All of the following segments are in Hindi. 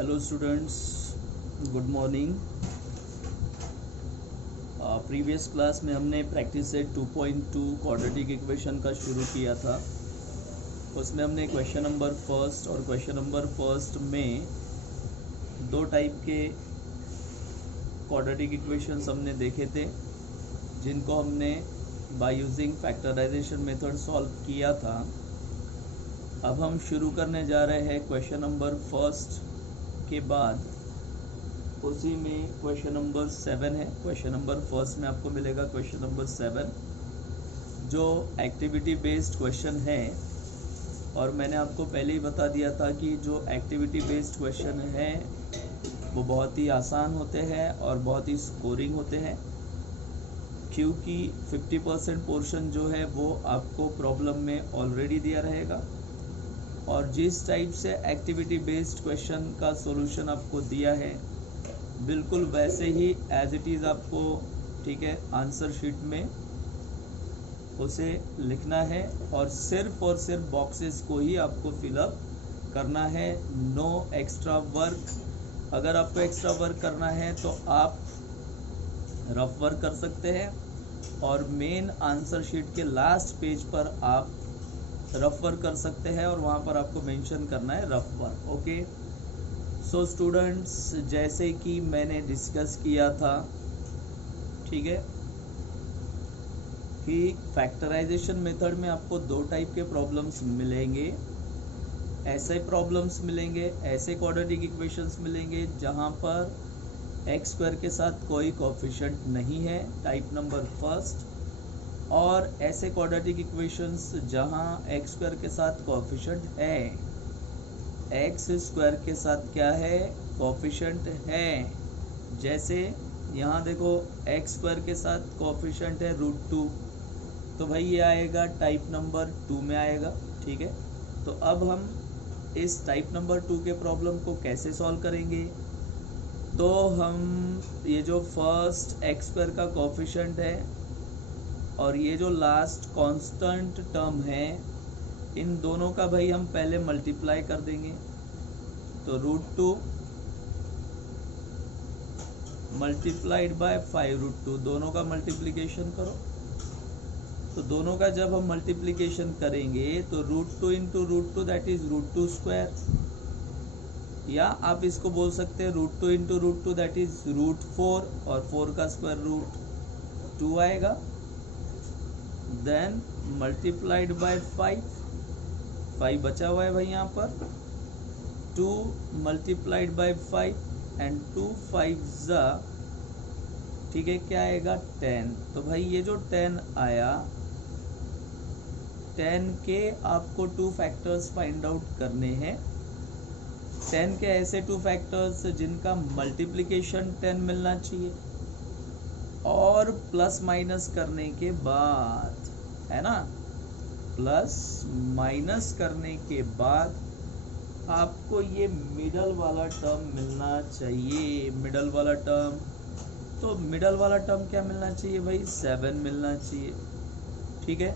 Hello students, good morning. Previous class में हमने प्रैक्टिस सेट 2.2 क्वाड्रेटिक इक्वेशन का शुरू किया था। उसमें हमने क्वेश्चन नंबर फर्स्ट और क्वेश्चन नंबर फर्स्ट में दो टाइप के क्वाड्रेटिक इक्वेशंस हमने देखे थे, जिनको हमने by using factorisation method solve किया था। अब हम शुरू करने जा रहे हैं क्वेश्चन नंबर फर्स्ट के बाद उसी में क्वेश्चन नंबर 7 है। क्वेश्चन नंबर फर्स्ट में आपको मिलेगा क्वेश्चन नंबर 7, जो एक्टिविटी बेस्ड क्वेश्चन है। और मैंने आपको पहले ही बता दिया था कि जो एक्टिविटी बेस्ड क्वेश्चन है वो बहुत ही आसान होते हैं और बहुत ही स्कोरिंग होते हैं, क्योंकि 50% पोर्शन जो है वो आपको प्रॉब्लम में ऑलरेडी दिया रहेगा। और जिस टाइप से एक्टिविटी बेस्ड क्वेश्चन का सॉल्यूशन आपको दिया है, बिल्कुल वैसे ही एज इट इज़ आपको, ठीक है, आंसर शीट में उसे लिखना है और सिर्फ बॉक्सेस को ही आपको फिलअप करना है। No extra work. अगर आपको एक्स्ट्रा वर्क करना है तो आप रफ वर्क कर सकते हैं, और मेन आंसर शीट के लास्ट पेज पर आप रफ वर्क कर सकते हैं और वहाँ पर आपको मेंशन करना है rough work. Okay, so students, जैसे कि मैंने डिस्कस किया था, ठीक है, कि फैक्टराइजेशन मेथड में आपको दो टाइप के प्रॉब्लम्स मिलेंगे। ऐसे प्रॉब्लम्स मिलेंगे, ऐसे क्वाड्रेटिक इक्वेशंस मिलेंगे जहाँ पर एक्स स्क्वायर के साथ कोई कोएफिशिएंट नहीं है, टाइप नंबर फर्स्ट। और ऐसे क्वाड्रेटिक इक्वेशंस जहाँ एक्स स्क्वायर के साथ कोएफिशिएंट है, एक्स स्क्वायर के साथ क्या है, कोएफिशिएंट है। जैसे यहाँ देखो, एक्स स्क्वायर के साथ कोएफिशिएंट है √2, तो भाई ये आएगा टाइप नंबर 2 में आएगा, ठीक है। तो अब हम इस टाइप नंबर 2 के प्रॉब्लम को कैसे सॉल्व करेंगे? तो हम ये जो फर्स्ट एक्स स्क्वायर का कोएफिशिएंट है और ये जो लास्ट कांस्टेंट टर्म है, इन दोनों का भाई हम पहले मल्टीप्लाई कर देंगे। तो √2 मल्टीप्लाइड बाय 5√2, दोनों का मल्टीप्लिकेशन करो। तो दोनों का जब हम मल्टीप्लिकेशन करेंगे तो √2 इंटू √2 दैट इज √2 स्क्वायर, या आप इसको बोल सकते हैं √2 इंटू √2 दैट इज √4, और 4 का स्क्वायर √2 आएगा। देन मल्टीप्लाइड बाय 5 बचा हुआ है भाई यहाँ पर, 2 मल्टीप्लाइड बाय 5 एंड 2 5 ज़ा, ठीक है, क्या आएगा 10। तो भाई ये जो 10 आया, 10 के आपको 2 फैक्टर्स फाइंड आउट करने हैं। 10 के ऐसे 2 फैक्टर्स जिनका मल्टीप्लिकेशन 10 मिलना चाहिए, और प्लस माइनस करने के बाद, है ना, प्लस माइनस करने के बाद आपको ये मिडल वाला टर्म मिलना चाहिए। मिडल वाला टर्म, तो मिडल वाला टर्म क्या मिलना चाहिए भाई, 7 मिलना चाहिए, ठीक है।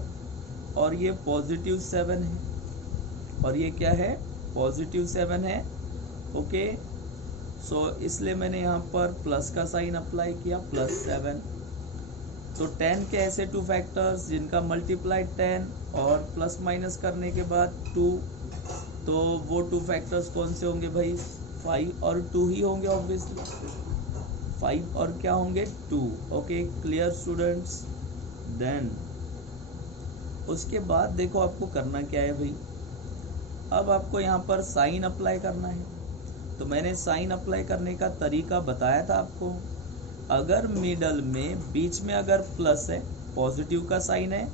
और ये पॉजिटिव 7 है, और ये क्या है, पॉजिटिव 7 है। ओके, सो इसलिए मैंने यहाँ पर प्लस का साइन अप्लाई किया, +7। तो 10 के ऐसे 2 फैक्टर्स जिनका मल्टीप्लाई 10 और प्लस माइनस करने के बाद 2, तो वो 2 फैक्टर्स कौन से होंगे भाई, 5 और 2 ही होंगे ऑब्वियसली। 5 और क्या होंगे, 2। Okay, clear students. देन उसके बाद देखो आपको करना क्या है भाई, अब आपको यहाँ पर साइन अप्लाई करना है। तो मैंने साइन अप्लाई करने का तरीका बताया था आपको। अगर मिडल में बीच में अगर प्लस है, पॉजिटिव का साइन है,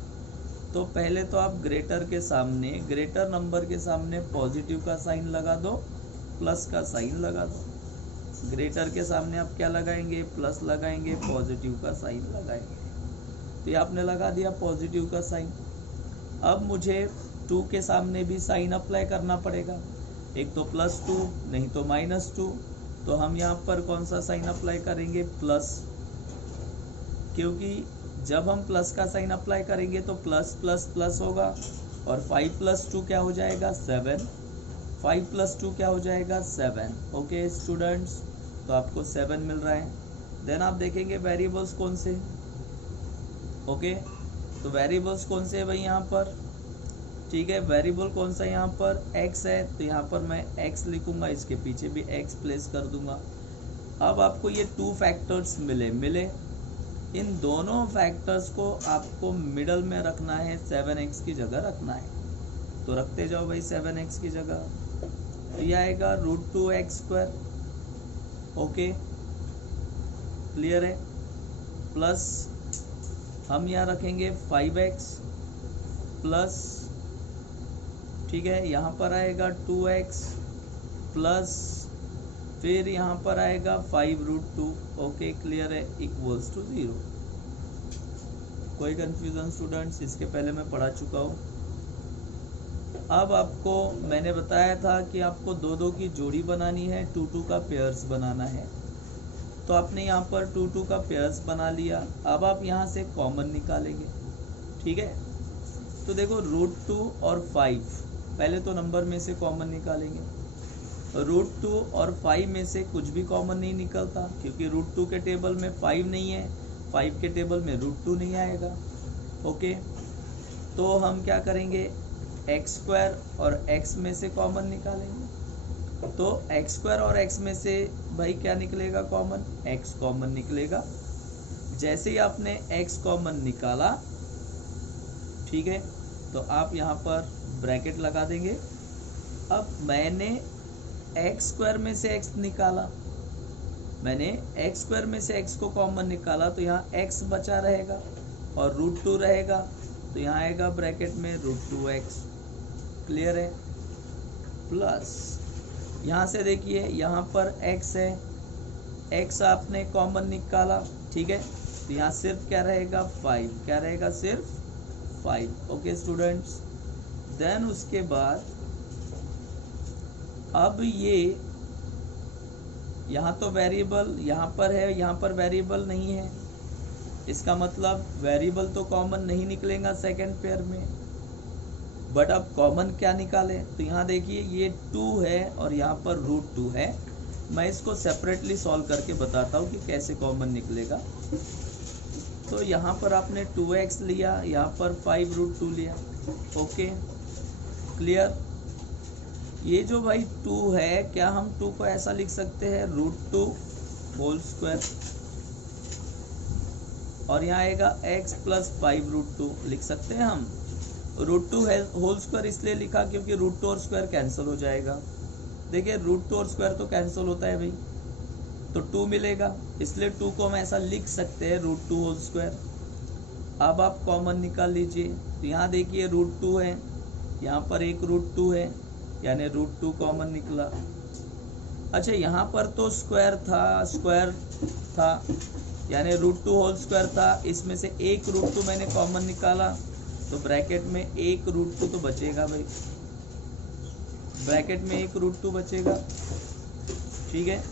तो पहले तो आप ग्रेटर के सामने, ग्रेटर नंबर के सामने पॉजिटिव का साइन लगा दो, प्लस का साइन लगा दो। ग्रेटर के सामने आप क्या लगाएंगे, प्लस लगाएंगे, पॉजिटिव का साइन लगाएंगे। तो ये आपने लगा दिया पॉजिटिव का साइन। अब मुझे 2 के सामने भी साइन अप्लाई करना पड़ेगा, एक तो +2 नहीं तो -2। तो हम यहाँ पर कौन सा साइन अप्लाई करेंगे, प्लस, क्योंकि जब हम प्लस का साइन अप्लाई करेंगे तो प्लस प्लस प्लस होगा, और 5 + 2 क्या हो जाएगा, 7। 5 प्लस 2 क्या हो जाएगा 7। ओके स्टूडेंट्स, तो आपको 7 मिल रहा है। देन आप देखेंगे वेरिएबल्स कौन से। ओके तो वेरिएबल्स कौन से है भाई यहाँ पर, ठीक है। वेरिएबल कौन सा यहाँ पर x है, तो यहाँ पर मैं x लिखूंगा, इसके पीछे भी x प्लेस कर दूंगा। अब आपको ये 2 फैक्टर्स मिले। इन दोनों फैक्टर्स को आपको मिडल में रखना है, 7x की जगह रखना है। तो रखते जाओ भाई 7x की जगह, तो ये आएगा √2x²। ओके क्लियर है। प्लस हम यहाँ रखेंगे 5x प्लस, ठीक है, यहाँ पर आएगा 2x प्लस, फिर यहाँ पर आएगा 5√2। ओके क्लियर है, इक्वल्स टू 0। कोई कंफ्यूजन स्टूडेंट्स, इसके पहले मैं पढ़ा चुका हूँ। अब आपको मैंने बताया था कि आपको 2-2 की जोड़ी बनानी है, 2-2 का पेयर्स बनाना है। तो आपने यहाँ पर 2-2 का पेयर्स बना लिया। अब आप यहाँ से कॉमन निकालेंगे, ठीक है। तो देखो √2 और 5, पहले तो नंबर में से कॉमन निकालेंगे। √2 और 5 में से कुछ भी कॉमन नहीं निकलता, क्योंकि √2 के टेबल में 5 नहीं है, 5 के टेबल में √2 नहीं आएगा। ओके तो हम क्या करेंगे, x² और x में से कॉमन निकालेंगे। तो x² और x में से भाई क्या निकलेगा कॉमन, x कॉमन निकलेगा। जैसे ही आपने x कॉमन निकाला, ठीक है, तो आप यहाँ पर ब्रैकेट लगा देंगे। अब मैंने x² में से x निकाला, मैंने x² में से x को कॉमन निकाला, तो यहाँ x बचा रहेगा और √2 रहेगा, तो यहाँ आएगा ब्रैकेट में √2x। क्लियर है। प्लस यहाँ से देखिए, यहाँ पर x है, x आपने कॉमन निकाला, ठीक है, तो यहाँ सिर्फ क्या रहेगा 5, क्या रहेगा सिर्फ 5। ओके स्टूडेंट्स, देन उसके बाद अब ये यहाँ तो वेरिएबल यहाँ पर है, यहाँ पर वेरिएबल नहीं है, इसका मतलब वेरिएबल तो कॉमन नहीं निकलेगा सेकंड पेयर में। बट अब कॉमन क्या निकालें, तो यहाँ देखिए ये 2 है और यहाँ पर √2 है। मैं इसको सेपरेटली सॉल्व करके बताता हूँ कि कैसे कॉमन निकलेगा। तो यहाँ पर आपने 2x लिया, यहाँ पर 5√2 लिया। Okay clear. ये जो भाई 2 है, क्या हम 2 को ऐसा लिख सकते हैं √2 होल स्क्वायर, और यहाँ आएगा x प्लस 5√2 लिख सकते हैं हम। √2 होल स्क्वायर इसलिए लिखा क्योंकि √2 और स्क्वायर कैंसिल हो जाएगा। देखिए √2 और स्क्वायर तो कैंसिल होता है भाई, तो 2 मिलेगा, इसलिए 2 को हम ऐसा लिख सकते हैं √2 होल स्क्वायर। अब आप कॉमन निकाल लीजिए, तो यहाँ देखिए √2 है, यहाँ पर एक √2 है, यानी √2 कॉमन निकला। अच्छा यहाँ पर तो स्क्वायर था, यानी √2 होल स्क्वायर था, इसमें से एक √2 मैंने कॉमन निकाला, तो ब्रैकेट में एक √2 तो बचेगा भाई, ब्रैकेट में एक √2 बचेगा, ठीक है।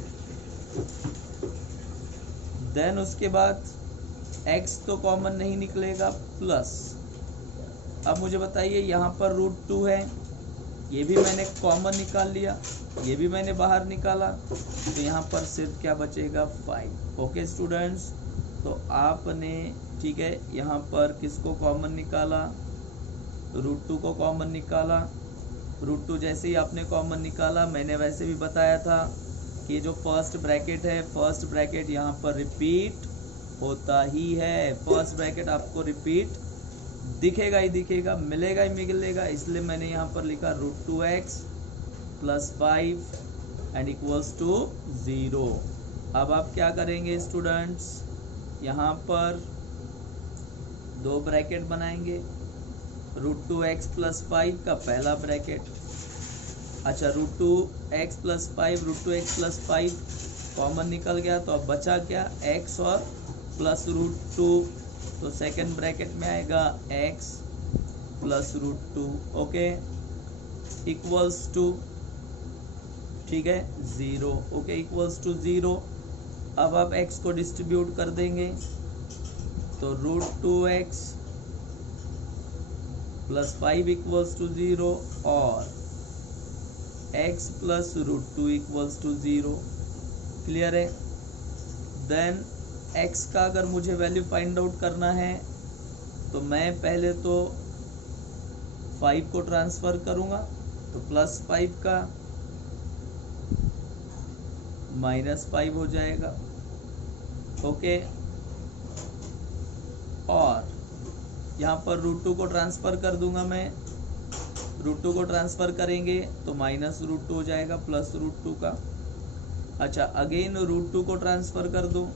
देन उसके बाद x तो कॉमन नहीं निकलेगा, प्लस अब मुझे बताइए यहाँ पर √2 है, ये भी मैंने कॉमन निकाल लिया, ये भी मैंने बाहर निकाला, तो यहाँ पर सिर्फ क्या बचेगा 5। ओके स्टूडेंट्स, तो आपने ठीक है यहाँ पर किसको कॉमन निकाला, √2 को कॉमन निकाला। √2 जैसे ही आपने कॉमन निकाला, मैंने वैसे भी बताया था कि जो फर्स्ट ब्रैकेट है, फर्स्ट ब्रैकेट यहाँ पर रिपीट होता ही है, फर्स्ट ब्रैकेट आपको रिपीट दिखेगा ही दिखेगा, मिलेगा ही मिलेगा, इसलिए मैंने यहाँ पर लिखा √2x plus 5 and equals to 0। अब आप क्या करेंगे स्टूडेंट्स, यहाँ पर 2 ब्रैकेट बनाएंगे, √2x प्लस 5 का पहला ब्रैकेट, अच्छा √2x plus 5, √2x plus 5 common निकल गया, तो अब बचा क्या x और प्लस √2, तो सेकेंड ब्रैकेट में आएगा x plus √2, okay, equals to, ठीक है 0। Okay equals to 0। अब आप x को डिस्ट्रीब्यूट कर देंगे, तो √2x प्लस 5 इक्वल्स टू 0 और x plus root 2 equals to 0। Clear है। देन x का अगर मुझे वैल्यू फाइंड आउट करना है तो मैं पहले तो 5 को ट्रांसफर करूंगा, तो प्लस 5 का माइनस 5 हो जाएगा। ओके, और यहाँ पर रूट 2 को ट्रांसफर कर दूंगा मैं, रूट 2 को ट्रांसफर करेंगे तो माइनस रूट 2 हो जाएगा प्लस रूट 2 का। अच्छा, अगेन रूट 2 को ट्रांसफर कर दूं,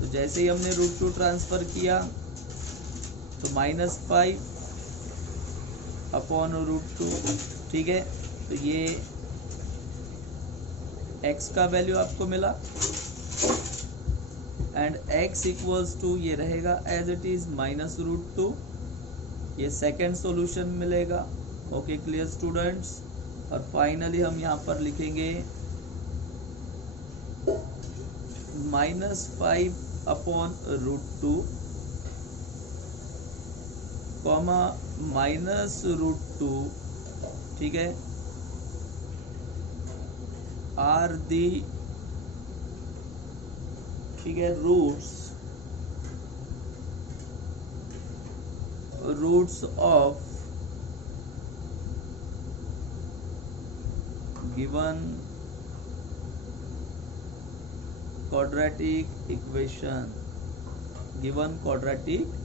तो जैसे ही हमने रूट 2 ट्रांसफर किया तो माइनस 5 अपॉन रूट 2। ठीक है, तो ये x का वैल्यू आपको मिला एंड x इक्वल्स टू ये रहेगा as it is minus root 2। ये सेकेंड सॉल्यूशन मिलेगा। Okay clear students. और फाइनली हम यहाँ पर लिखेंगे -5 upon root 2 comma minus root 2। ठीक है, आर दी, ठीक है, roots of given quadratic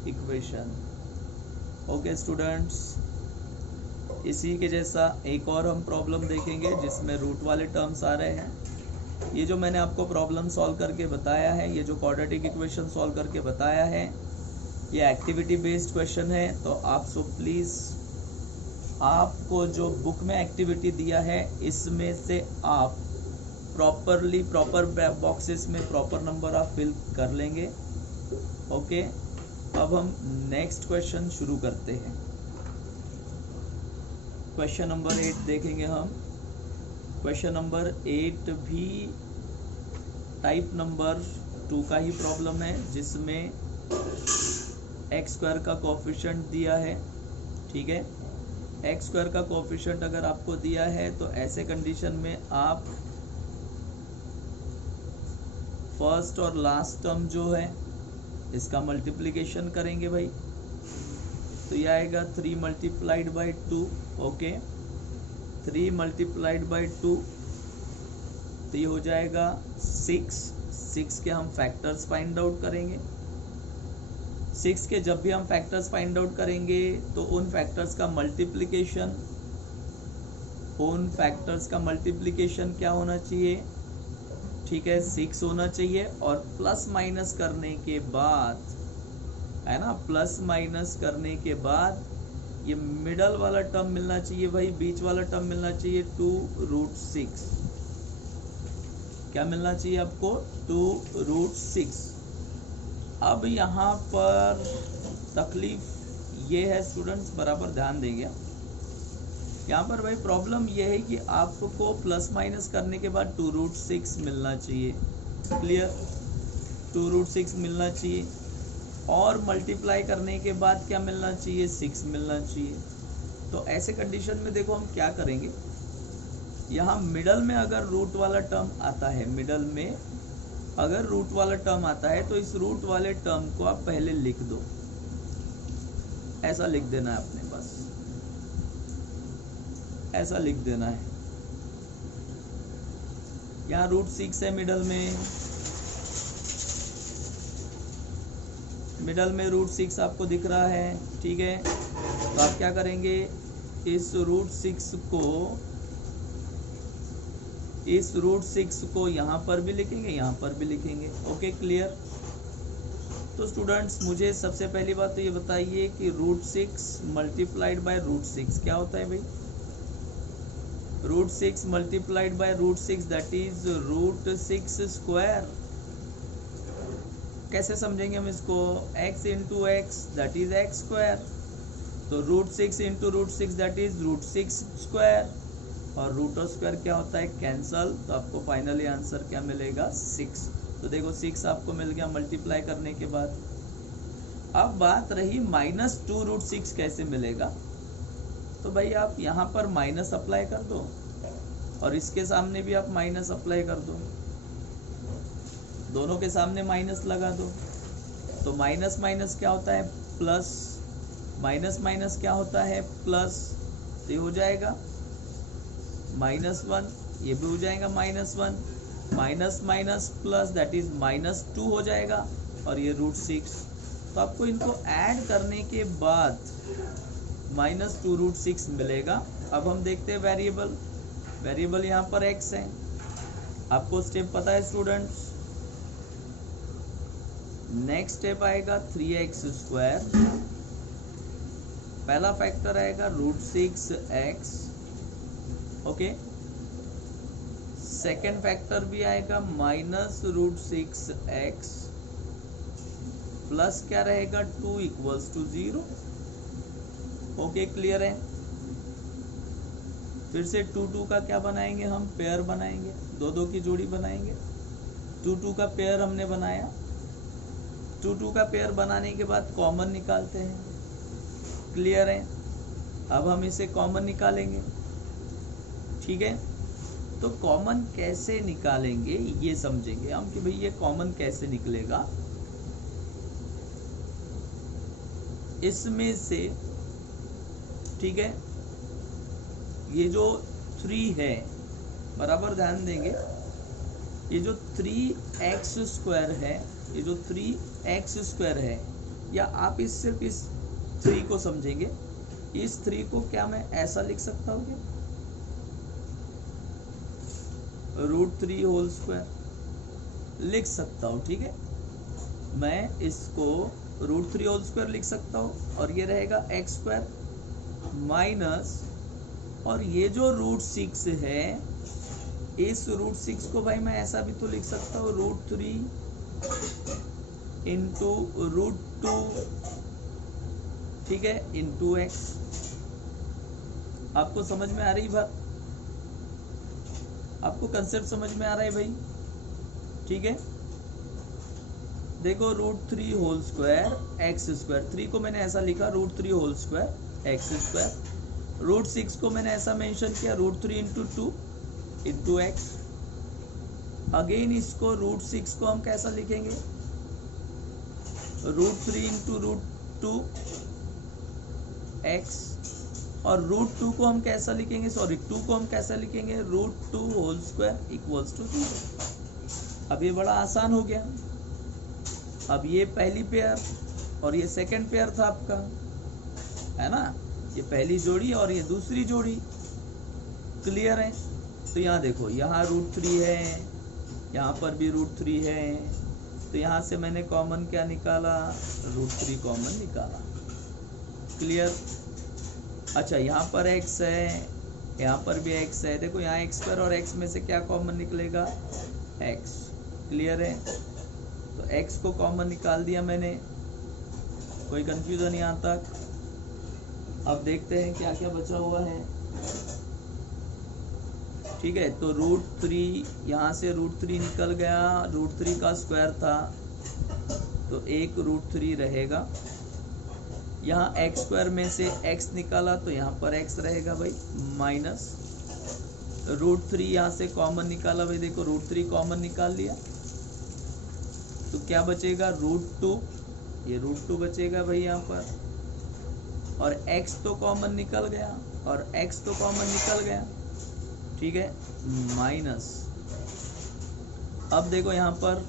equation. Okay students, इसी के जैसा एक और हम प्रॉब्लम देखेंगे जिसमें रूट वाले टर्म्स आ रहे हैं। ये जो मैंने आपको प्रॉब्लम सॉल्व करके बताया है, ये जो क्वाड्रेटिक इक्वेशन सॉल्व करके बताया है, ये एक्टिविटी बेस्ड क्वेश्चन है। तो आप प्लीज़ आपको जो बुक में एक्टिविटी दिया है इसमें से आप प्रॉपर बॉक्सेस में प्रॉपर नंबर आप फिल कर लेंगे। ओके, अब हम नेक्स्ट क्वेश्चन शुरू करते हैं। क्वेश्चन नंबर 8 देखेंगे हम। क्वेश्चन नंबर 8 भी टाइप नंबर 2 का ही प्रॉब्लम है, जिसमें एक्स स्क्वायर का कोएफिशिएंट दिया है। ठीक है, एक्स स्क्वायर का कोएफिशिएंट अगर आपको दिया है तो ऐसे कंडीशन में आप फर्स्ट और लास्ट टर्म जो है इसका मल्टीप्लिकेशन करेंगे भाई। तो ये आएगा 3 multiplied by 2। Okay, 3 multiplied by 2 तो ये हो जाएगा 6 के हम फैक्टर्स फाइंड आउट करेंगे। 6 के जब भी हम फैक्टर्स फाइंड आउट करेंगे तो उन फैक्टर्स का मल्टीप्लिकेशन क्या होना चाहिए? ठीक है, 6 होना चाहिए। और प्लस माइनस करने के बाद, है ना, प्लस माइनस करने के बाद ये मिडल वाला टर्म मिलना चाहिए भाई, बीच वाला टर्म मिलना चाहिए 2√6। क्या मिलना चाहिए आपको? 2√6। अब यहाँ पर तकलीफ ये है स्टूडेंट्स, बराबर ध्यान देंगे। यहाँ पर भाई प्रॉब्लम ये है कि आपको प्लस माइनस करने के बाद 2√6 मिलना चाहिए। क्लियर, 2√6 मिलना चाहिए। और मल्टीप्लाई करने के बाद क्या मिलना चाहिए? 6 मिलना चाहिए। तो ऐसे कंडीशन में देखो हम क्या करेंगे, यहाँ मिडल में अगर रूट वाला टर्म आता है, मिडल में अगर रूट वाला टर्म आता है तो इस रूट वाले टर्म को आप पहले लिख दो। ऐसा लिख देना है अपने पास, ऐसा लिख देना है। यहाँ √6 है मिडल में, √6 आपको दिख रहा है। ठीक है, तो आप क्या करेंगे, इस √6 को यहाँ पर भी लिखेंगे, यहाँ पर भी लिखेंगे। Okay clear. तो स्टूडेंट्स मुझे सबसे पहली बात तो ये बताइए कि √6 मल्टीप्लाइड बाय √6 क्या होता है भाई? √6 multiplied by √6 that is √6 square. कैसे समझेंगे हम इसको? x into x that is x square. तो √6 इंटू √6 दैट इज √6 स्क्वायर। और रूट ऑफ स्क्वायर क्या होता है? कैंसल। तो आपको फाइनली आंसर क्या मिलेगा? 6। तो देखो 6 आपको मिल गया मल्टीप्लाई करने के बाद। अब बात रही -2√6 कैसे मिलेगा? तो भाई आप यहाँ पर माइनस अप्लाई कर दो और इसके सामने भी आप माइनस अप्लाई कर दो, दोनों के सामने माइनस लगा दो, तो माइनस माइनस क्या होता है प्लस, माइनस माइनस क्या होता है प्लस, तो ये हो जाएगा -1, ये भी हो जाएगा -1, minus minus plus that is -2 हो जाएगा, और ये √6। तो आपको इनको ऐड करने के बाद -2√6 मिलेगा। अब हम देखते हैं वेरिएबल, वेरिएबल यहाँ पर x है। आपको स्टेप पता है स्टूडेंट्स, नेक्स्ट स्टेप आएगा 3x², पहला फैक्टर आएगा √6x, ओके। सेकेंड फैक्टर भी आएगा -√6x, प्लस क्या रहेगा 2 = 0, ओके क्लियर है। फिर से 2 का क्या बनाएंगे हम, पेयर बनाएंगे, 2 की जोड़ी बनाएंगे। 2 का पेयर हमने बनाया, 2 का पेयर बनाने के बाद कॉमन निकालते हैं, क्लियर है। अब हम इसे कॉमन निकालेंगे, ठीक है। तो कॉमन कैसे निकालेंगे ये समझेंगे हम कि भाई ये कॉमन कैसे निकलेगा। इसमें से, ठीक है, ये जो 3 है, बराबर ध्यान देंगे, ये जो 3x² है, ये जो 3x² है, या आप सिर्फ इस 3 को समझेंगे, इस 3 को क्या मैं ऐसा लिख सकता हूँ क्या, √3² लिख सकता हूँ, ठीक है। मैं इसको √3² लिख सकता हूँ, और ये रहेगा x² माइनस, और ये जो √6 है, इस √6 को भाई मैं ऐसा भी तो लिख सकता हूँ, √3 × √2, ठीक है, इंटू x। आपको समझ में आ रही बात, आपको कंसेप्ट समझ में आ रहा है भाई, ठीक है। देखो √3² x², 3 को मैंने ऐसा लिखा √3² x², √6 को मैंने ऐसा मेंशन किया √3 × 2 इंटू x। अगेन इसको √6 को हम कैसा लिखेंगे, √3 × √2 x, और √2 को हम कैसा लिखेंगे, सॉरी 2 को हम कैसा लिखेंगे, √2² = 0। अब ये बड़ा आसान हो गया। अब ये पहली पेयर और ये सेकंड पेयर था आपका, है ना, ये पहली जोड़ी और ये दूसरी जोड़ी, क्लियर है। तो यहाँ देखो, यहाँ √3 है, यहाँ पर भी √3 है, तो यहाँ से मैंने कॉमन क्या निकाला, √3 कॉमन निकाला, क्लियर। अच्छा, यहाँ पर x है, यहाँ पर भी x है, देखो यहाँ x² और x में से क्या कॉमन निकलेगा, x, क्लियर है। तो x को कॉमन निकाल दिया मैंने, कोई कंफ्यूजन यहाँ तक। अब देखते हैं क्या क्या बचा हुआ है, ठीक है। तो √3, यहाँ से √3 निकल गया, √3 का स्क्वायर था, तो एक √3 रहेगा। यहाँ x² में से x निकाला, तो यहाँ पर x रहेगा भाई, माइनस √3 यहाँ से कॉमन निकाला भाई, देखो √3 कॉमन निकाल लिया, तो क्या बचेगा, √2, ये √2 बचेगा भाई यहाँ पर, और x तो कॉमन निकल गया, और x तो कॉमन निकल गया, ठीक है, माइनस। अब देखो यहाँ पर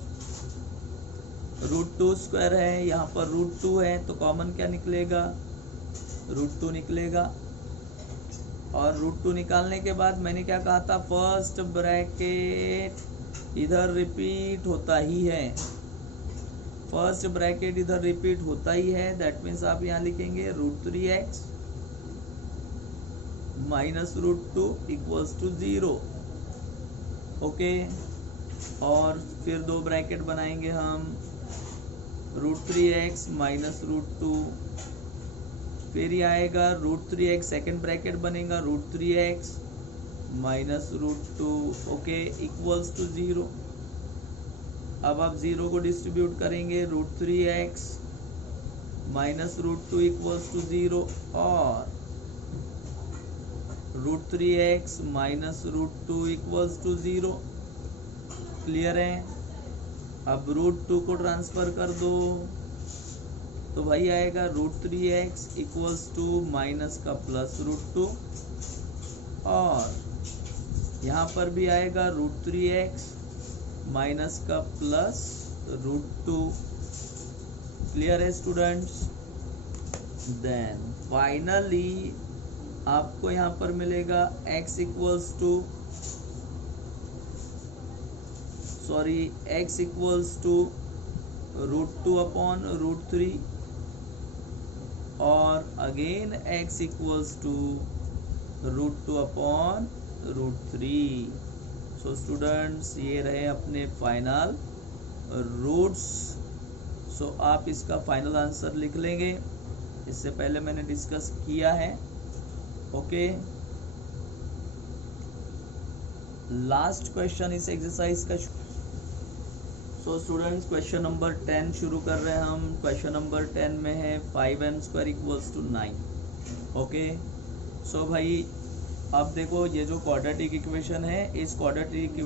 √2² है, यहाँ पर √2 है, तो कॉमन क्या निकलेगा, √2 निकलेगा। और √2 निकालने के बाद मैंने क्या कहा था, फर्स्ट ब्रैकेट इधर रिपीट होता ही है, फर्स्ट ब्रैकेट इधर रिपीट होता ही है, दैट मीन्स आप यहाँ लिखेंगे √3x माइनस √2 = 0, ओके। और फिर 2 ब्रैकेट बनाएंगे हम, √3x माइनस √2, फिर ये आएगा √3x, सेकेंड ब्रैकेट बनेगा √3x माइनस √2, ओके, = 0। अब आप 0 को डिस्ट्रीब्यूट करेंगे, √3x माइनस √2 = 0, और √3x minus √2 equals to 0। Clear है? अब √2 को ट्रांसफर कर दो तो भाई आएगा √3x इक्वल्स टू माइनस का प्लस √2, और यहाँ पर भी आएगा √3x माइनस का प्लस √2। क्लियर है स्टूडेंट्स? देन फाइनली आपको यहाँ पर मिलेगा x इक्वल्स टू √2 अपॉन √3, और again x equals to √2 upon √3। So students ये रहे अपने फाइनल रूट्स। सो आप इसका फाइनल आंसर लिख लेंगे, इससे पहले मैंने डिस्कस किया है। ओके, लास्ट क्वेश्चन इस एक्सरसाइज का। सो स्टूडेंट्स क्वेश्चन नंबर 10 शुरू कर रहे हैं हम। क्वेश्चन नंबर 10 में है 5m² इक्वल्स टू 9। ओके, सो भाई अब देखो ये जो क्वाड्रेटिक इक्वेशन है, इस क्वाड्रेटिक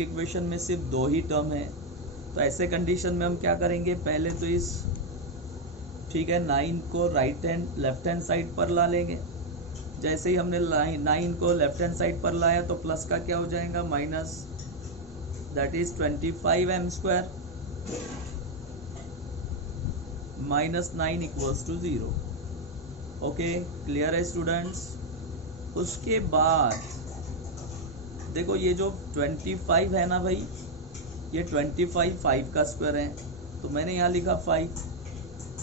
इक्वेशन में सिर्फ 2 ही टर्म है। तो ऐसे कंडीशन में हम क्या करेंगे, पहले तो इस 9 को लेफ्ट हैंड साइड पर ला लेंगे। जैसे ही हमने 9 को लेफ्ट हैंड साइड पर लाया तो प्लस का क्या हो जाएगा, minus, that is 25m² minus 9 equals to 0। Okay, clear है स्टूडेंट्स? उसके बाद देखो ये जो 25 है ना भाई, ये 25 5 का स्क्वायर है, तो मैंने यहाँ लिखा 5,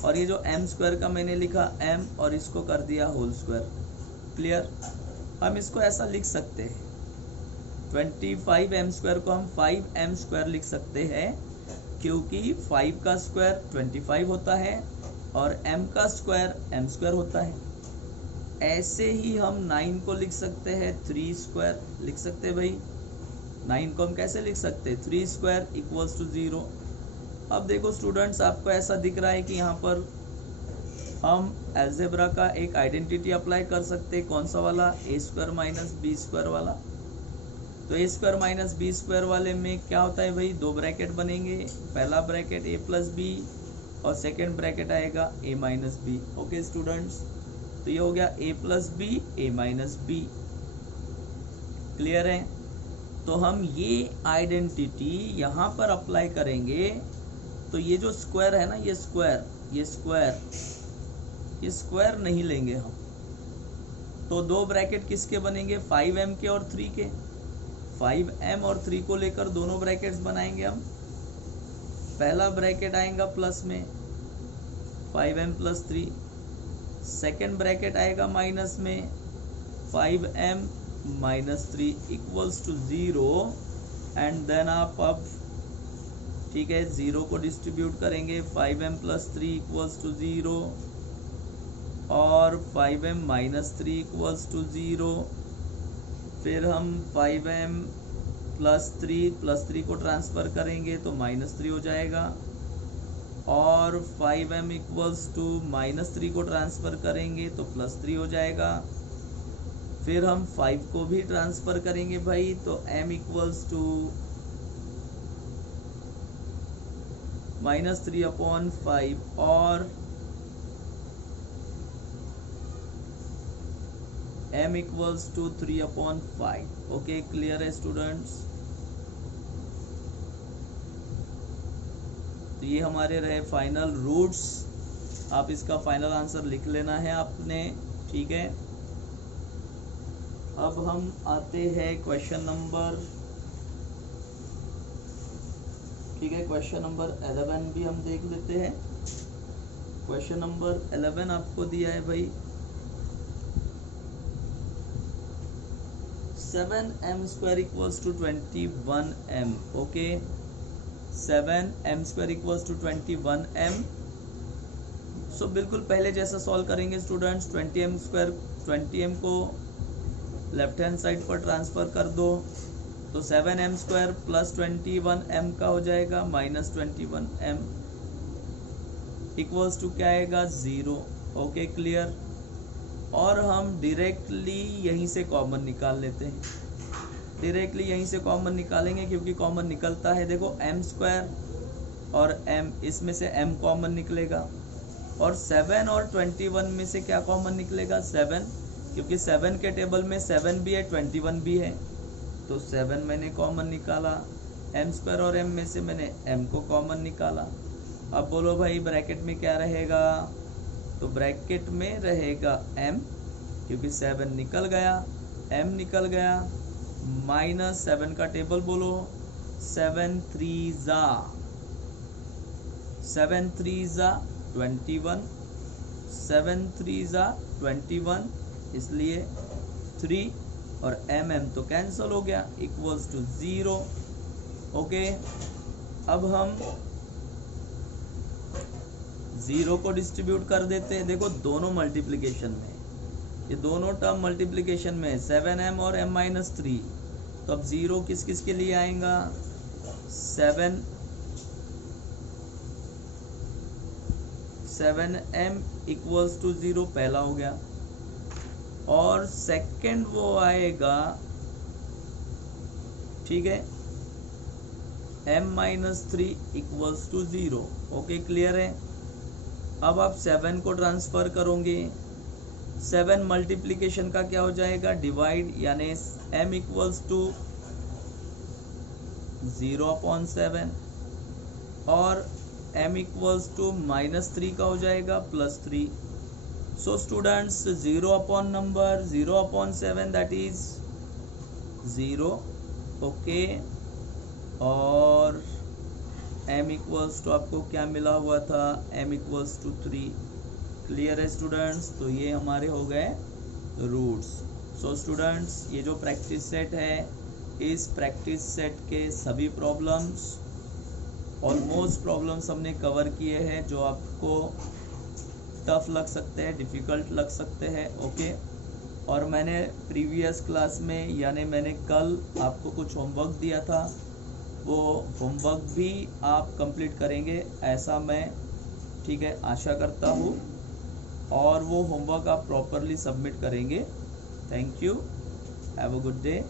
और ये जो m² का मैंने लिखा m, और इसको कर दिया होल स्क्वायर। क्लियर? हम इसको ऐसा लिख सकते हैं, 25m² को हम 5m² लिख सकते हैं, क्योंकि 5 का स्क्वायर 25 होता है और m का स्क्वायर m² होता है। ऐसे ही हम 9 को लिख सकते हैं 3² लिख सकते हैं भाई। 9 को हम कैसे लिख सकते हैं, 3² इक्वल्स टू 0। अब देखो स्टूडेंट्स, आपको ऐसा दिख रहा है कि यहाँ पर हम अलजेब्रा का एक आइडेंटिटी अप्लाई कर सकते हैं। कौन सा वाला, a² माइनस b² वाला। तो a² माइनस b² वाले में क्या होता है भाई, 2 ब्रैकेट बनेंगे। पहला ब्रैकेट a प्लस b और सेकेंड ब्रैकेट आएगा a minus b। Okay students, तो ये हो गया a plus b a minus b। Clear है? तो हम ये आइडेंटिटी यहाँ पर अप्लाई करेंगे, तो ये जो स्क्वायर है ना, ये स्क्वायर नहीं लेंगे हम। तो 2 ब्रैकेट किसके बनेंगे, 5m के और 3 के। 5m और 3 को लेकर दोनों ब्रैकेट्स बनाएंगे हम। पहला ब्रैकेट आएगा प्लस में 5m प्लस 3, सेकेंड ब्रैकेट आएगा माइनस में 5m minus 3 equals to 0। And then आप अब 0 को डिस्ट्रीब्यूट करेंगे, 5m प्लस 3 इक्वल्स टू 0 और 5m माइनस 3 इक्वल्स टू 0। फिर हम 5m प्लस 3 को ट्रांसफ़र करेंगे तो माइनस 3 हो जाएगा, और 5m इक्वल्स टू माइनस 3 को ट्रांसफ़र करेंगे तो प्लस 3 हो जाएगा। फिर हम 5 को भी ट्रांसफ़र करेंगे भाई, तो m equals to minus 3 upon 5 और m equals to 3 upon 5। Okay, clear है स्टूडेंट्स? तो ये हमारे रहे फाइनल रूट्स। आप इसका फाइनल आंसर लिख लेना है आपने। ठीक है, अब हम आते हैं क्वेश्चन नंबर, क्वेश्चन नंबर 11 भी हम देख लेते हैं। क्वेश्चन नंबर 11 आपको दिया है भाई, 7m² equals to 21m। Okay, 7m² equals to 21m। So बिल्कुल पहले जैसा सॉल्व करेंगे स्टूडेंट्स। 20m को लेफ्ट हैंड साइड पर ट्रांसफ़र कर दो, तो 7m² प्लस 21m का हो जाएगा माइनस 21m इक्वल्स टू क्या आएगा, 0। Okay, clear? और हम डायरेक्टली यहीं से कॉमन निकाल लेते हैं। डायरेक्टली यहीं से कॉमन निकालेंगे क्योंकि कॉमन निकलता है, देखो m स्क्वायर और m, इसमें से m कॉमन निकलेगा, और 7 और 21 में से क्या कॉमन निकलेगा, 7, क्योंकि 7 के टेबल में 7 भी है 21 भी है, तो 7 मैंने कॉमन निकाला। m स्क्वायर और m में से मैंने m को कॉमन निकाला। अब बोलो भाई ब्रैकेट में क्या रहेगा, तो ब्रैकेट में रहेगा m, क्योंकि 7 निकल गया, m निकल गया, माइनस 7 का टेबल बोलो, 7 3 जा 21, 7 3 जा 21, इसलिए 3 और mm तो कैंसिल हो गया, इक्वल्स टू 0। ओके, अब हम 0 को डिस्ट्रीब्यूट कर देते हैं। देखो दोनों मल्टीप्लिकेशन में, ये दोनों टर्म मल्टीप्लिकेशन में 7m और m-3, तो अब 0 किस किस के लिए आएगा, 7m इक्वल्स टू 0 पहला हो गया, और सेकंड वो आएगा, ठीक है, m-3 equals to 0। Okay, clear है। अब आप 7 को ट्रांसफर करोगे, 7 मल्टीप्लिकेशन का क्या हो जाएगा, डिवाइड, यानी m इक्वल्स टू 0/7 और m इक्वल्स टू -3 का हो जाएगा +3। So students 0 upon number 0/7 that is 0। Okay, और m इक्वल्स टू आपको क्या मिला हुआ था, m इक्वल्स टू 3। क्लियर है स्टूडेंट्स, तो ये हमारे हो गए रूट्स। सो स्टूडेंट्स ये जो प्रैक्टिस सेट है, इस प्रैक्टिस सेट के सभी प्रॉब्लम्स, ऑलमोस्ट प्रॉब्लम्स हमने कवर किए हैं जो आपको टफ लग सकते हैं, डिफ़िकल्ट लग सकते हैं। ओके, और मैंने प्रीवियस क्लास में, यानी मैंने कल आपको कुछ होमवर्क दिया था, वो होमवर्क भी आप कंप्लीट करेंगे ऐसा मैं, ठीक है, आशा करता हूँ, और वो होमवर्क आप प्रॉपरली सबमिट करेंगे। Thank you, have a good day.